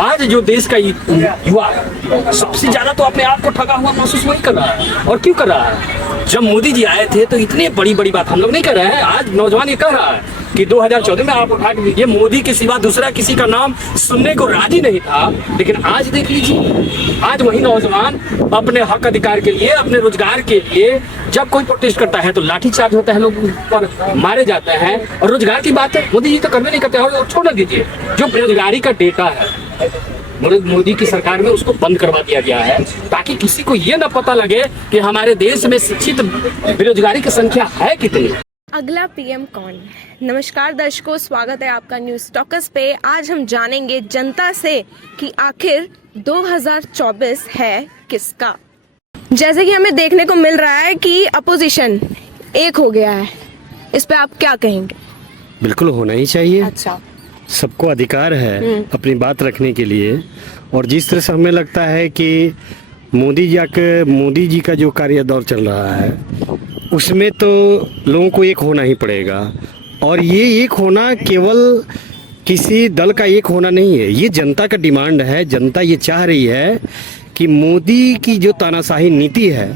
आज जो देश का युवा सबसे ज्यादा तो अपने आप को ठगा हुआ महसूस वही कर रहा है। और क्यों कर रहा है? जब मोदी जी आए थे तो इतनी बड़ी बड़ी बात हम लोग नहीं कर रहे हैं। आज नौजवान ये कह रहा है कि 2014 में आप उठा के दीजिए, मोदी के सिवा दूसरा किसी का नाम सुनने को राजी नहीं था। लेकिन आज देख लीजिए, आज वही नौजवान अपने हक अधिकार के लिए, अपने रोजगार के लिए जब कोई प्रोटेस्ट करता है तो लाठीचार्ज होता है, लोग पर मारे जाते हैं। और रोजगार की बात है, मोदी जी तो करवे नहीं करते। और छोड़ दीजिए, जो बेरोजगारी का डेटा है मोदी की सरकार में उसको बंद करवा दिया गया है, ताकि किसी को ये ना पता लगे कि हमारे देश में शिक्षित बेरोजगारी की संख्या है कितनी। अगला पीएम कौन है? नमस्कार दर्शकों, स्वागत है आपका न्यूज़ टॉकर्स पे। आज हम जानेंगे जनता से कि आखिर 2024 है किसका। जैसे कि हमें देखने को मिल रहा है कि अपोजिशन एक हो गया है, इस पे आप क्या कहेंगे? बिल्कुल होना ही चाहिए। अच्छा, सबको अधिकार है अपनी बात रखने के लिए। और जिस तरह से हमें लगता है कि मोदी जी का जो कार्य दौर चल रहा है उसमें तो लोगों को एक होना ही पड़ेगा। और ये एक होना केवल किसी दल का एक होना नहीं है, ये जनता का डिमांड है। जनता ये चाह रही है कि मोदी की जो तानाशाही नीति है,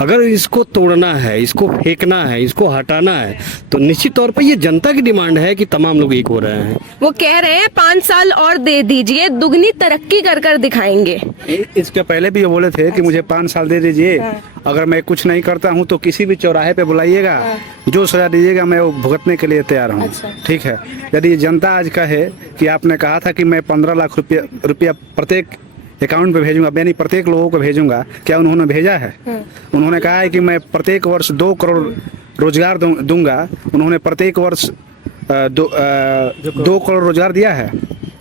अगर इसको तोड़ना है, इसको फेंकना है, इसको हटाना है, तो निश्चित तौर पर ये जनता की डिमांड है कि तमाम लोग एक हो रहे हैं। वो कह रहे हैं 5 साल और दे दीजिए, दुगनी तरक्की कर कर दिखाएंगे। इसके पहले भी ये बोले थे कि मुझे 5 साल दे दीजिए, अगर मैं कुछ नहीं करता हूँ तो किसी भी चौराहे पे बुलाइएगा, जो सजा दीजिएगा मैं वो भुगतने के लिए तैयार हूँ। ठीक है, यदि जनता आज कहे कि आपने कहा था कि मैं 15 लाख रुपया प्रत्येक अकाउंट पे भेजूंगा, यानी प्रत्येक लोगों को भेजूंगा, क्या उन्होंने भेजा है? उन्होंने कहा है कि मैं प्रत्येक वर्ष 2 करोड़ रोजगार दूंगा, उन्होंने प्रत्येक वर्ष 2 करोड़ रोजगार दिया है?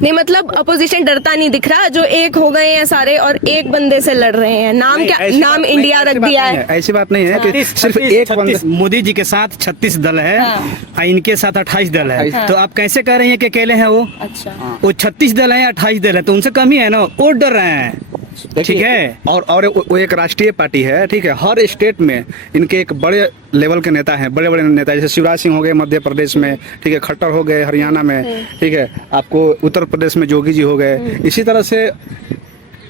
नहीं, मतलब अपोजिशन डरता नहीं दिख रहा, जो एक हो गए हैं सारे और एक बंदे से लड़ रहे हैं। नाम क्या, नाम इंडिया रख दिया है। ऐसी बात नहीं है कि सिर्फ एक बंदे। मोदी जी के साथ 36 दल है और इनके साथ 28 दल है, तो आप कैसे कह रहे हैं कि अकेले हैं वो? अच्छा, वो 36 दल है, 28 दल है, तो उनसे कम ही है ना, वो डर रहे हैं। ठीक है, और वो एक राष्ट्रीय पार्टी है। ठीक है, हर स्टेट में इनके एक बड़े लेवल के नेता हैं, बड़े बड़े नेता, जैसे शिवराज सिंह हो गए मध्य प्रदेश में, ठीक है, खट्टर हो गए हरियाणा में, ठीक है, आपको उत्तर प्रदेश में जोगी जी हो गए। इसी तरह से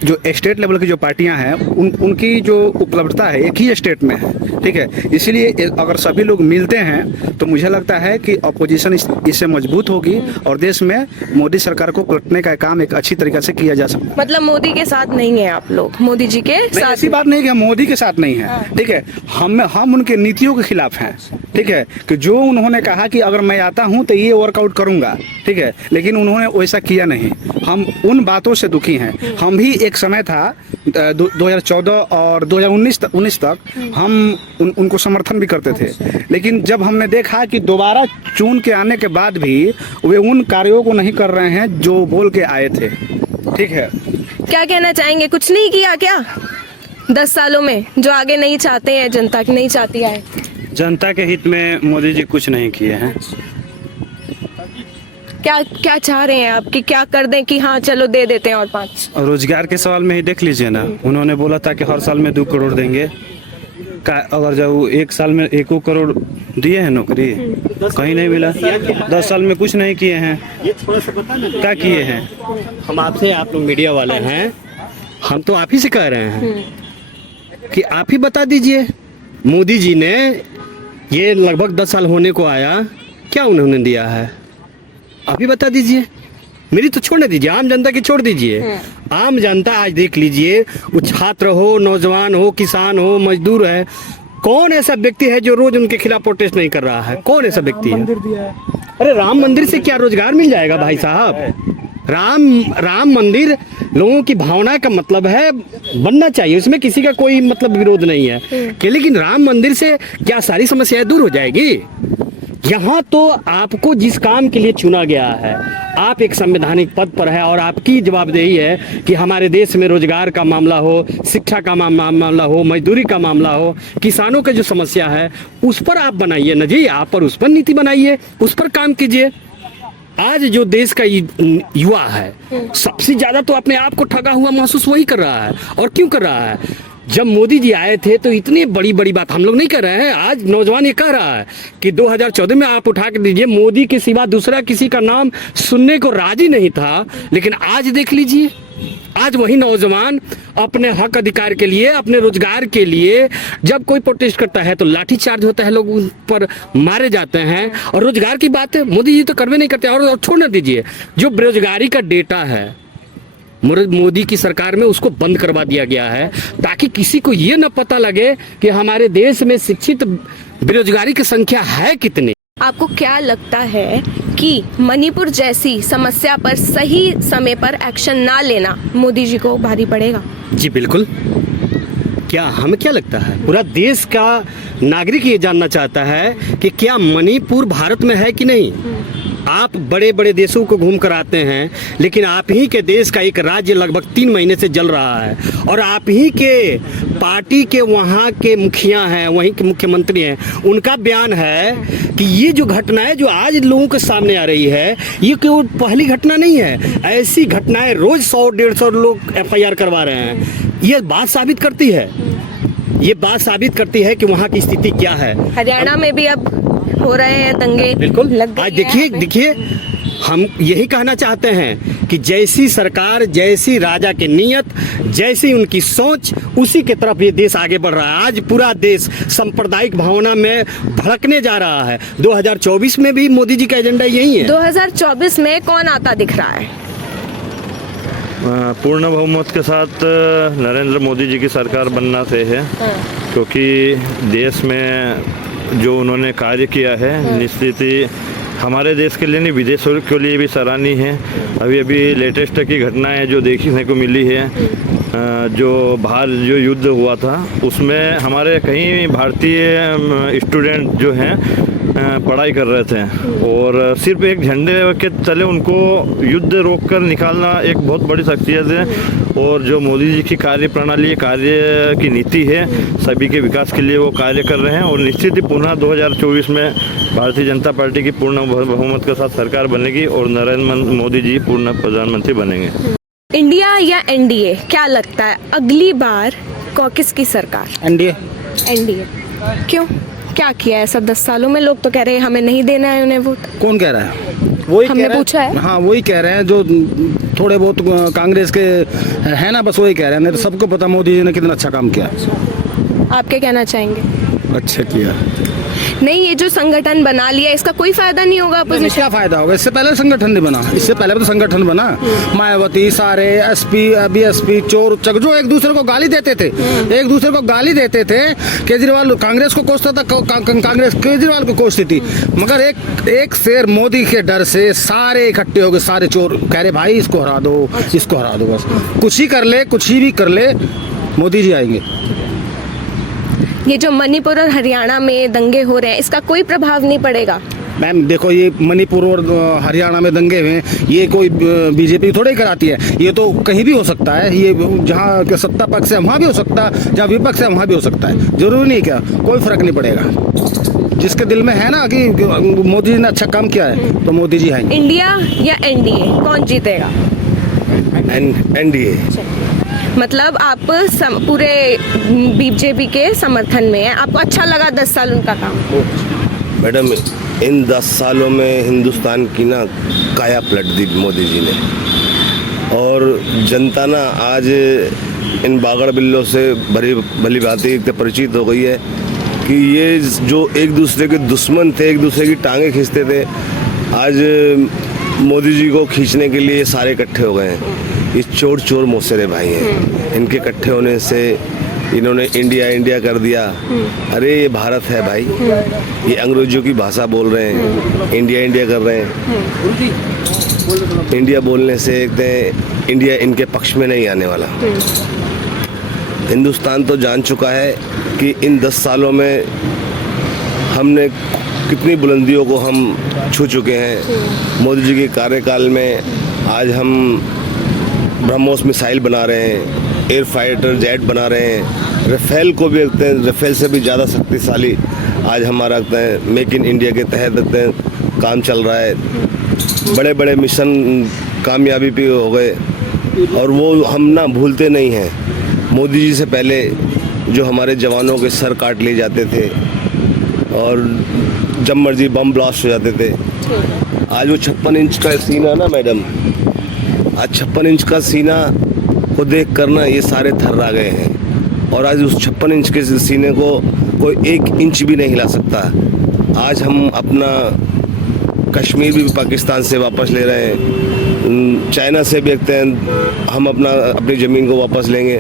जो स्टेट लेवल की जो पार्टियां हैं उनकी जो उपलब्धता है एक ही स्टेट में है। ठीक है, इसीलिए अगर सभी लोग मिलते हैं तो मुझे लगता है कि अपोजिशन इससे मजबूत होगी और देश में मोदी सरकार को पलटने का काम एक अच्छी तरीके से किया जा सकता है। मतलब मोदी के साथ नहीं है आप लोग, मोदी जी के साथ? ऐसी बात नहीं कि हम मोदी के साथ नहीं है। ठीक है, हम उनके नीतियों के खिलाफ हैं। ठीक है, कि जो उन्होंने कहा कि अगर मैं आता हूं तो ये वर्कआउट करूंगा, ठीक है, लेकिन उन्होंने वैसा किया नहीं। हम उन बातों से दुखी हैं। हम भी एक समय था 2014 और 2019 तक हम उनको समर्थन भी करते थे, लेकिन जब हमने देखा कि दोबारा चुन के आने के बाद भी वे उन कार्यों को नहीं कर रहे हैं जो बोल के आए थे। ठीक है, क्या कहना चाहेंगे? कुछ नहीं किया क्या 10 सालों में, जो आगे नहीं चाहते हैं, जनता की नहीं चाहती है? जनता के हित में मोदी जी कुछ नहीं किए हैं। क्या क्या चाह रहे हैं आप कि क्या कर दें कि हाँ चलो दे देते हैं और 5? रोजगार के सवाल में ही देख लीजिए ना, उन्होंने बोला था कि हर साल में 2 करोड़ देंगे। अगर जब 1 साल में 1 करोड़ दिए हैं नौकरी, कहीं नहीं मिला। 10 साल में कुछ नहीं किए हैं। क्या किए हैं? हम आपसे, आप लोग मीडिया वाले हैं, हम तो आप ही से कह रहे हैं कि आप ही बता दीजिए, मोदी जी ने ये लगभग 10 साल होने को आया, क्या उन्होंने दिया है? आप ही बता दीजिए। मेरी तो छोड़ दीजिए, आम जनता की छोड़ दीजिए। आम जनता आज देख लीजिए, वो छात्र हो, नौजवान हो, किसान हो, मजदूर है, कौन ऐसा व्यक्ति है जो रोज उनके खिलाफ प्रोटेस्ट नहीं कर रहा है? कौन ऐसा व्यक्ति है? अरे राम मंदिर से क्या रोजगार मिल जाएगा भाई साहब? राम मंदिर लोगों की भावना का मतलब है, बनना चाहिए, उसमें किसी का कोई मतलब विरोध नहीं है कि, लेकिन राम मंदिर से क्या सारी समस्याएं दूर हो जाएगी? यहाँ तो आपको जिस काम के लिए चुना गया है, आप एक संवैधानिक पद पर है और आपकी जवाबदेही है कि हमारे देश में रोजगार का मामला हो, शिक्षा का मामला हो, मजदूरी का मामला हो, किसानों की जो समस्या है उस पर आप बनाइए ना जी, आप पर उस पर नीति बनाइए, उस पर काम कीजिए। आज जो देश का युवा है सबसे ज्यादा तो अपने आप को ठगा हुआ महसूस वही कर रहा है। और क्यों कर रहा है? जब मोदी जी आए थे तो इतनी बड़ी बड़ी बात हम लोग नहीं कर रहे हैं। आज नौजवान ये कह रहा है कि 2014 में आप उठा के दीजिए, मोदी के सिवा दूसरा किसी का नाम सुनने को राजी नहीं था। लेकिन आज देख लीजिए, आज वही नौजवान अपने हक अधिकार के लिए, अपने रोजगार के लिए जब कोई प्रोटेस्ट करता है तो लाठी चार्ज होता है, लोग उन पर मारे जाते हैं। और रोजगार की बात है, मोदी जी तो करवे नहीं करते। और छोड़ न दीजिए, जो बेरोजगारी का डेटा है मोदी की सरकार में उसको बंद करवा दिया गया है, ताकि किसी को ये न पता लगे कि हमारे देश में शिक्षित बेरोजगारी की संख्या है कितनी। आपको क्या लगता है कि मणिपुर जैसी समस्या पर सही समय पर एक्शन ना लेना मोदी जी को भारी पड़ेगा? जी बिल्कुल। क्या हमें क्या लगता है, पूरा देश का नागरिक ये जानना चाहता है कि क्या मणिपुर भारत में है कि नहीं। आप बड़े बड़े देशों को घूम कर आते हैं, लेकिन आप ही के देश का एक राज्य लगभग 3 महीने से जल रहा है, और आप ही के पार्टी के वहाँ के मुखिया हैं, वहीं के मुख्यमंत्री हैं, उनका बयान है कि ये जो घटना है जो आज लोगों के सामने आ रही है, ये केवल पहली घटना नहीं है। ऐसी घटनाएं रोज 100-150 लोग FIR करवा रहे हैं। ये बात साबित करती है कि वहाँ की स्थिति क्या है। हरियाणा में भी अब हो रहे हैं दंगे, बिल्कुल। लग गई आज है। देखिए हम यही कहना चाहते हैं कि जैसी सरकार, जैसी राजा की नीयत, जैसी उनकी सोच, उसी के तरफ ये देश आगे बढ़ रहा है। आज पूरा देश सांप्रदायिक भावना में भड़कने जा रहा है। 2024 में भी मोदी जी का एजेंडा यही है। 2024 में कौन आता दिख रहा है? पूर्ण बहुमत के साथ नरेंद्र मोदी जी की सरकार बनना तय है, क्योंकि देश में जो उन्होंने कार्य किया है निश्चित ही हमारे देश के लिए नहीं, विदेशों के लिए भी सराहनीय है। अभी लेटेस्ट की घटनाएं जो देखने को मिली है, जो युद्ध हुआ था उसमें हमारे कई भारतीय स्टूडेंट जो हैं पढ़ाई कर रहे थे, और सिर्फ एक झंडे के तले उनको युद्ध रोककर निकालना एक बहुत बड़ी शख्सियत है। और जो मोदी जी की कार्य प्रणाली, कार्य की नीति है, सभी के विकास के लिए वो कार्य कर रहे हैं। और निश्चित ही पुनः 2024 में भारतीय जनता पार्टी की पूर्ण बहुमत के साथ सरकार बनेगी और नरेंद्र मोदी जी पूर्ण प्रधानमंत्री बनेंगे। इंडिया या NDA, क्या लगता है अगली बार किसकी सरकार? NDA। क्यों, क्या किया है ऐसा 10 सालों में? लोग तो कह रहे हैं हमें नहीं देना है उन्हें वोट। कौन कह रहा है? वही हमने कह रहे हैं। पूछा है। हाँ, वही कह रहे हैं जो थोड़े बहुत कांग्रेस के है ना, बस वही कह रहे हैं। नहीं तो सबको पता मोदी जी ने कितना अच्छा काम किया। आप क्या कहना चाहेंगे? अच्छा किया। नहीं, ये जो संगठन बना लिया इसका कोई फायदा नहीं होगा नहीं, अपोजिशन? क्या फायदा होगा? इससे पहले संगठन नहीं बना, इससे पहले तो संगठन बना। मायावती, सारे SP, BSP, चोर उच्चक जो एक दूसरे को गाली देते थे, केजरीवाल कांग्रेस को कोसता था, कांग्रेस केजरीवाल को कोसती थी। मगर एक शेर मोदी के डर से सारे इकट्ठे हो गए, सारे चोर कह रहे भाई इसको हरा दो, इसको हरा दो। बस कुछ ही भी कर ले मोदी जी आएंगे। ये जो मणिपुर और हरियाणा में दंगे हो रहे हैं, इसका कोई प्रभाव नहीं पड़ेगा? मैम देखो, ये मणिपुर और हरियाणा में दंगे हुए, ये कोई बीजेपी थोड़ी कराती है। ये तो कहीं भी हो सकता है। ये जहाँ के सत्ता पक्ष है वहाँ भी हो सकता है, जहाँ विपक्ष है वहाँ भी हो सकता है। जरूरी नहीं, क्या कोई फर्क नहीं पड़ेगा। जिसके दिल में है ना कि मोदी जी ने अच्छा काम किया है तो मोदी जी आएंगे। इंडिया या NDA, कौन जीतेगा? NDA। मतलब आप पूरे BJP के समर्थन में है, आपको अच्छा लगा 10 साल उनका काम? मैडम, इन 10 सालों में हिंदुस्तान की ना काया पलट दी मोदी जी ने, और जनता ना आज इन बागड़ बिल्लों से भली भांति परिचित हो गई है कि ये जो एक दूसरे के दुश्मन थे, एक दूसरे की टांगें खींचते थे, आज मोदी जी को खींचने के लिए सारे इकट्ठे हो गए हैं। ये चोर मौसेरे भाई हैं, इनके इकट्ठे होने से इन्होंने इंडिया कर दिया। अरे ये भारत है भाई, ये अंग्रेजों की भाषा बोल रहे हैं, इंडिया कर रहे हैं। इंडिया बोलने से इंडिया इनके पक्ष में नहीं आने वाला। हिंदुस्तान तो जान चुका है कि इन 10 सालों में हमने कितनी बुलंदियों को हम छू चुके हैं। मोदी जी के कार्यकाल में आज हम ब्रह्मोस मिसाइल बना रहे हैं, एयर फाइटर जेट बना रहे हैं, राफेल को भी रखते हैं, राफेल से भी ज़्यादा शक्तिशाली आज हमारा रखते हैं। मेक इन इंडिया के तहत रखते हैं, काम चल रहा है। बड़े बड़े मिशन कामयाबी भी हो गए, और वो हम ना भूलते नहीं हैं। मोदी जी से पहले जो हमारे जवानों के सर काट लिए जाते थे और जब मर्जी बम ब्लास्ट हो जाते थे। आज वो 56 इंच का सीना ना मैडम, आज 56 इंच का सीना को देख कर ना ये सारे थर्रा गए हैं। और आज उस 56 इंच के सीने को कोई 1 इंच भी नहीं हिला सकता। आज हम अपना कश्मीर भी पाकिस्तान से वापस ले रहे हैं, चाइना से भी देखते हैं हम अपनी ज़मीन को वापस लेंगे।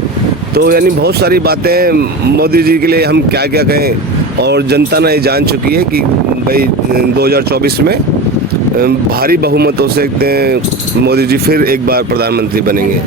तो यानी बहुत सारी बातें मोदी जी के लिए हम क्या क्या कहें। और जनता ने जान चुकी है कि भाई 2024 में भारी बहुमतों से मोदी जी फिर एक बार प्रधानमंत्री बनेंगे।